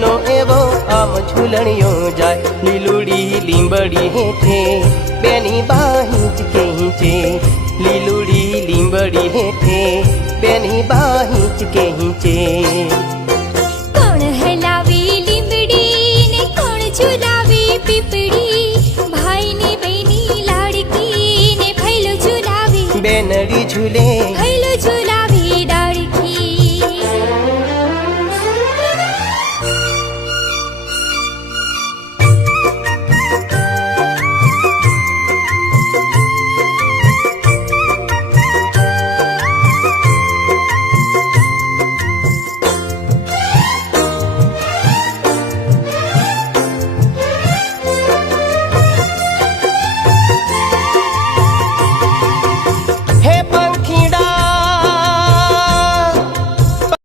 નો એવો આમ ઝૂલણિયો જાય લીલુડી લીંબડી હેઠે બેની બા હિંચકે હિંચે લીલુડી લીંબડી હેઠે બેની બા હિંચકે હિંચે કોણ હલાવી લીંબડી ને કોણ ઝુલાવી પીપળી ભાઈ ને બેની લાડકી ને ભૈલો ઝુલાવી બેનડી ઝૂલે ભૈલો